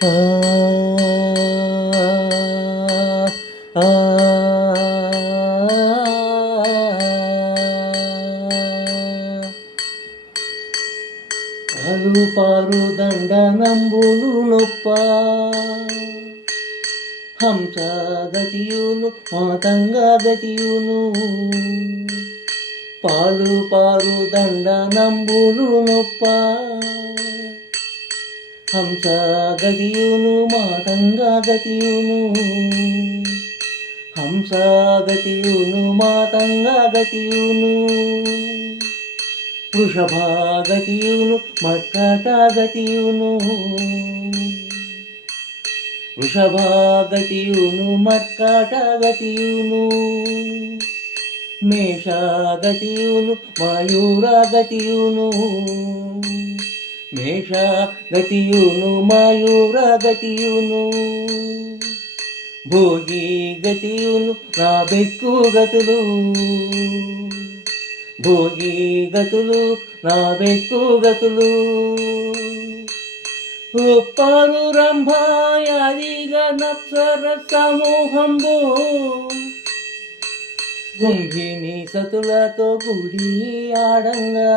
ఆ ఆ పాలు పారు దండనంబులు నొప్ప హంసగతియును మాతంగగతియును పాలు పారు దండనంబులు నొప్ప హంసగతియును మాతంగగతియును హంసగతియును మాతంగగతియును వృషభాగతియును మర్కటగతియును వృషభాగతియును మర్కటగతియును మేషాగతియును మయూరగతియును మేషాగతియును మయూరగతియును భోగి గతియును నా బెక్కు గతులు భోగి గతులు నా బెక్కు గతులు ఒప్పారు రంభాయాదిగా నప్సర సమూహంబు గుంభిని సతులతో గుడి ఆడంగా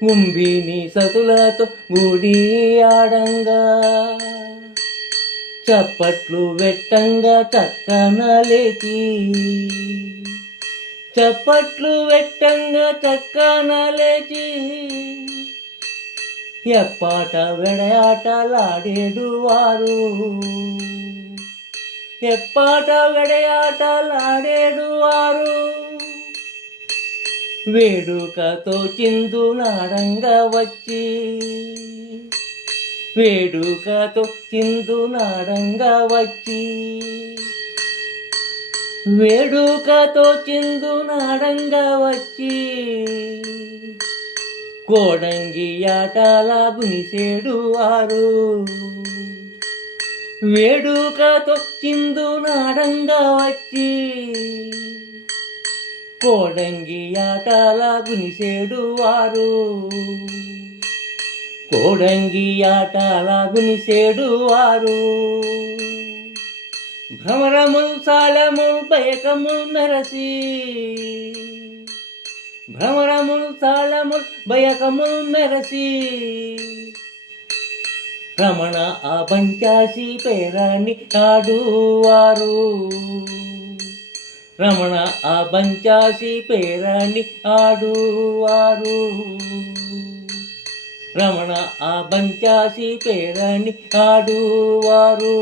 గుంభిని సతులతో గుడి ఆడంగా చప్పట్లు వెట్టంగా చక్కన లేచి చప్పట్లు వెట్టంగా చక్కన లేచి ఎప్పాట వెడయాటలాడేడు వారు ఎప్పాట వెడయాటలాడేడు వారు వేడుకతో చిందు నాడంగా వచ్చి వేడుకతో చిందు నాడంగా వచ్చి వేడుకతో చిందు నాడంగా వచ్చి కోడంగి ఆటలా గునిసేడు వారు వేడుకతో చిందు నాడంగా వచ్చి కోడంగి ఆటలా గునిసేడు వారు కోడంగి ఆటలా గునిసేడు వారు భ్రమరముల్ సాలముల్ బయకముల్ మెరసి భ్రమరముల్ సాలముల్ బయకముల్ మెరసి రమణ ఆ పంచాసి పేరాన్ని ఆడువారు రమణ ఆ పంచాసి పేరాన్ని ఆడువారు రమణ ఆ పంచాసి పేరాన్ని ఆడువారు